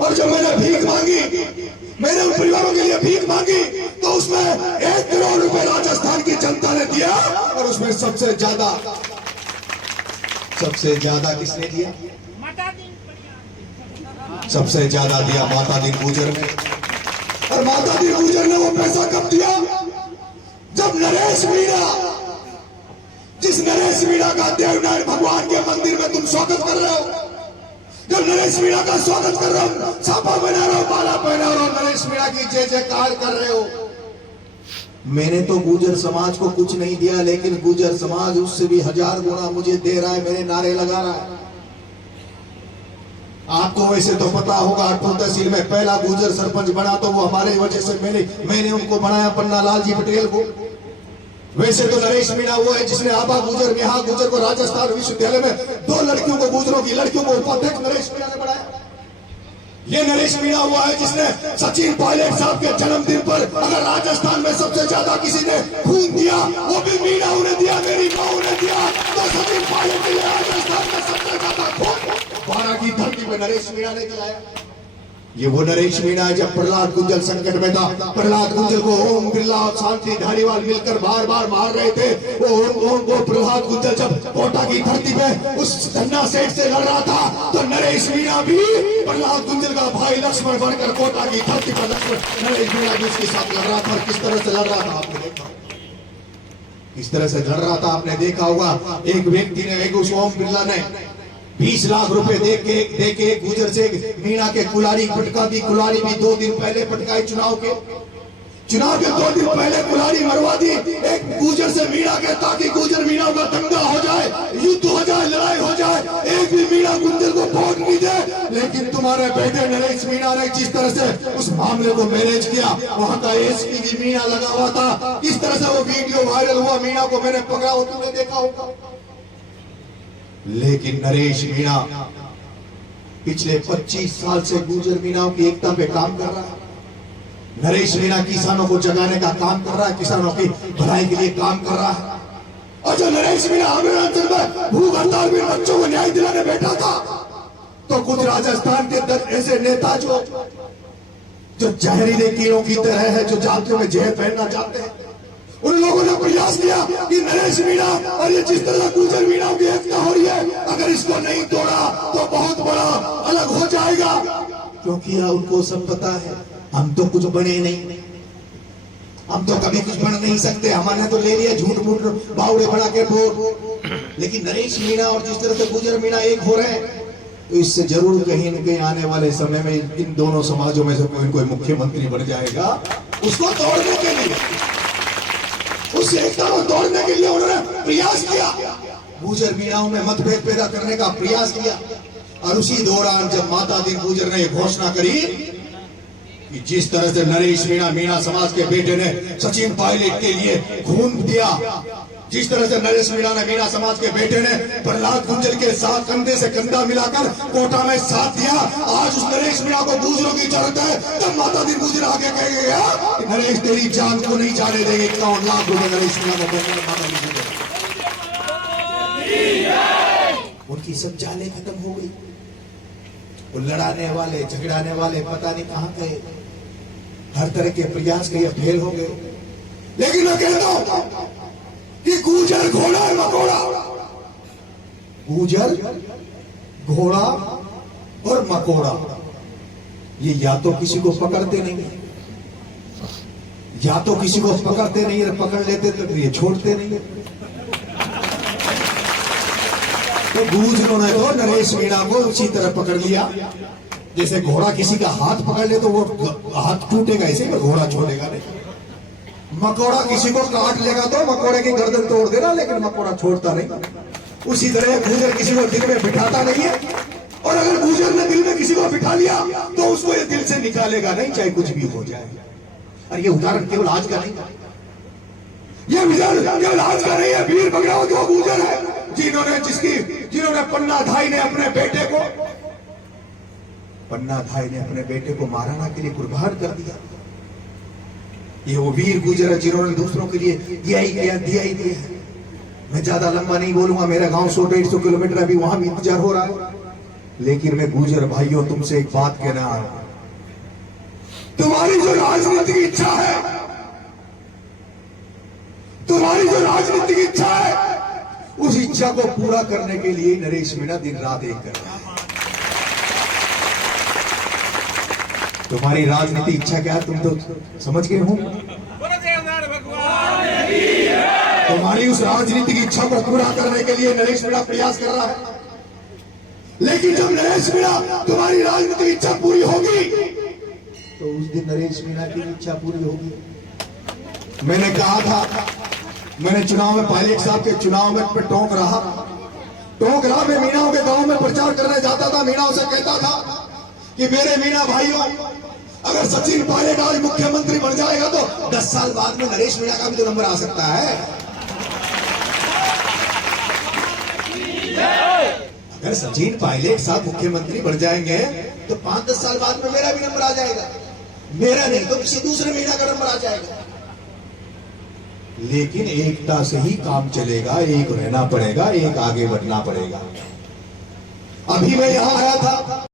और जब मैंने भीख मांगी, मैंने उन परिवारों के लिए भीख मांगी, तो उसमें 1 करोड़ रुपए राजस्थान की जनता ने दिया। और उसमें सबसे ज्यादा किसने दिया? सबसे ज्यादा दिया माता दीन गुजर ने। और माता दीन गुजर ने वो पैसा कब दिया? जब नरेश मीणा, जिस नरेश मीणा का देवनारायण भगवान के मंदिर में तुम स्वागत कर रहे हो, जब नरेश मीणा का स्वागत कर रहे हो, छापा बना रहे हो, माला पहना रहे हो, नरेश मीणा की जय जयकार कर रहे हो। मैंने तो गुजर समाज को कुछ नहीं दिया, लेकिन गुजर समाज उससे भी 1000 गुना मुझे दे रहा है, मेरे नारे लगा रहा है। आपको वैसे तो पता होगा, 8 तहसील में पहला गुजर सरपंच बना तो वो हमारे वजह से मैंने उनको बनाया, पन्ना लाल जी पटेल को। वैसे तो नरेश मीणा वो है जिसने आबा गुजर, नेहा गुजर को राजस्थान विश्वविद्यालय में 2 लड़कियों को, गुजरों की लड़कियों को उपाध्यक्ष नरेश मीणा ने बनाया। ये नरेश मीणा हुआ है जिसने सचिन पायलट साहब के जन्मदिन पर अगर राजस्थान में सबसे ज्यादा किसी ने खून दिया, वो भी मीणा उन्हें दिया, मेरी माँ उन्हें दिया। तो सचिन पायलट ने राजस्थान में सबसे ज्यादा खून 12 की धरती में नरेश मीणा ने दिलाया। ये वो नरेश मीणा है जब प्रहलाद गुंजल संकट में था, प्रहलाद गुंजल को ओम बिरला और शांति धारीवाल मिलकर बार बार मार रहे थे। वो प्रहलाद गुंजल जब कोटा की धरती पे उस धन्ना सेठ से लड़ रहा था, तो नरेश मीणा भी प्रहलाद गुंजल का भाई लक्ष्मण बनकर कोटा की धरती पर नरेश मीणा भी उसके साथ लड़ रहा था। और किस तरह से लड़ रहा था आपने देखा, किस तरह से लड़ रहा था आपने देखा होगा। एक व्यक्ति ने, एक उस ओम बिरला ने 20 लाख रुपए दे के गुजर से मीणा के कुलारी पटका दी। कुलारी भी 2 दिन पहले पटकाई, चुनाव के 2 दिन पहले कुलारी मरवा दी एक गुजर से मीणा के, ताकि गुजर मीणा का दंगा हो जाए, युद्ध हो जाए, लड़ाई हो जाए, एक भी मीणा गुंजर को वोट नहीं दे। लेकिन तुम्हारे बेटे नरेश मीणा ने जिस तरह से उस मामले को मैनेज किया, वहां का एसपी भी मीणा लगा हुआ था, किस तरह से वो वीडियो वायरल हुआ, मीणा को मैंने पकड़ा हो, तुमने देखा होगा। लेकिन नरेश मीणा पिछले 25 साल से गुजर मीणाओं की एकता पे काम कर रहा है। नरेश मीणा किसानों को जगाने का काम कर रहा है, किसानों की भलाई के लिए काम कर रहा है। और जो नरेश मीणा आंदोलन में भूख हड़ताल में बच्चों को न्याय दिलाने बैठा था, तो कुछ राजस्थान के ऐसे नेता जो जहरीले कीड़ों की तरह है, जो जातियों में जहर फैलना चाहते हैं, उन लोगों ने प्रयास किया कि नरेश मीणा और ये जिस तरह गुजर मीणा की एकता हो रही है, अगर इसको नहीं तोड़ा तो बहुत बड़ा अलग हो जाएगा। क्योंकि उनको सब पता है, हम तो कुछ बने नहीं, हम तो कभी कुछ बन नहीं सकते, हमने तो ले लिया झूठ मूठ बावड़े बना के वोट। लेकिन नरेश मीणा और जिस तरह से गुजर मीणा एक हो रहे हैं, तो इससे जरूर कहीं न कहीं आने वाले समय में इन दोनों समाजों में से कोई मुख्यमंत्री बन जाएगा। उसको तोड़ने के लिए, उस एकता को तोड़ने के लिए उन्होंने प्रयास किया, गुजर मीणाओं में मतभेद पैदा करने का प्रयास किया। और उसी दौरान जब माता दीन गुजर ने घोषणा करी कि जिस तरह से नरेश मीणा, मीणा समाज के बेटे ने सचिन पायलट के लिए खून दिया, जिस तरह से नरेश मीणा ने, मीणा समाज के बेटे ने प्रहलाद गुंजल के साथ कंधे से कंधा मिलाकर कोटा में साथ दिया, आज उस नरेश मीणा को गुजरों की जरूरत है। तब माता दीन गुजर आगे कह गया कि नरेश तेरी जान को नहीं जाने देंगे। 51 लाख रुपए नरेश मीणा को देंगे। उनकी सब जाने खत्म हो गई। वो लड़ाने वाले, झगड़ाने वाले पता नहीं कहां गए, हर तरह के प्रयास किए, फेल हो गए। लेकिन मैं कहता हूं कि गुजर घोड़ा है, मकोड़ा, गुजर घोड़ा और मकोड़ा, ये या तो किसी को पकड़ते नहीं, या तो किसी को पकड़ते नहीं, पकड़ लेते तो ये छोड़ते नहीं। तो गुजरों ने तो नरेश मीणा को उसी तरह पकड़ लिया, जैसे घोड़ा किसी का हाथ पकड़ ले तो वो हाथ टूटेगा, ऐसे में घोड़ा छोड़ेगा नहीं। मकोड़ा किसी को काट लेगा तो मकोड़े की गर्दन तोड़ देना, लेकिन मकोड़ा छोड़ता नहीं। उसी तरह गुजर किसी को दिल में बिठाता नहीं है, और अगर गुजर ने दिल में किसी को बिठा लिया तो उसको ये दिल से निकालेगा नहीं, चाहे कुछ भी हो जाए। और ये उदाहरण केवल आज का नहीं, ये उदाहरण केवल आज का नहीं है। वीर बगड़ावत वो गुजर है जिन्होंने पन्ना धाई ने अपने बेटे को महाराणा के लिए कुर्बान कर दिया। ये वो वीर गुजर है जिन्होंने दूसरों के लिए दिया ही है। मैं ज्यादा लंबा नहीं बोलूंगा, मेरा गांव 100-150 किलोमीटर, अभी वहां भी इंतजार हो रहा है। लेकिन मैं गुर्जर भाइयों तुमसे एक बात कहना आया, तुम्हारी जो राजनीतिक इच्छा है, तुम्हारी जो राजनीतिक इच्छा है, उस इच्छा को पूरा करने के लिए नरेश मीणा दिन रात एक कर रहा है। तुम्हारी राजनीतिक इच्छा क्या है तुम तो समझ गए हो। तुम्हारी उस राजनीतिक इच्छा को पूरा करने के लिए नरेश मीणा प्रयास कर रहा है, लेकिन जब नरेश मीणा तुम्हारी राजनीतिक इच्छा पूरी होगी तो उस दिन नरेश मीणा की इच्छा पूरी होगी। मैंने कहा था, मैंने चुनाव में पायलट साहब के चुनाव में पे टोंक रहा। मैं मीणाओं के गांव में प्रचार करने जाता था, मीणाओं से कहता था कि मेरे मीणा भाइयों, अगर सचिन पायलट आज मुख्यमंत्री बन जाएगा तो 10 साल बाद में नरेश मीणा का भी तो नंबर आ सकता है। अगर सचिन पायलट साहब मुख्यमंत्री बन जाएंगे तो 5-10 साल बाद में मेरा भी नंबर आ जाएगा, मेरा नहीं तो किसी दूसरे मीणा का नंबर आ जाएगा। लेकिन एकता से ही काम चलेगा, एक रहना पड़ेगा, एक आगे बढ़ना पड़ेगा। अभी मैं यहां आया था,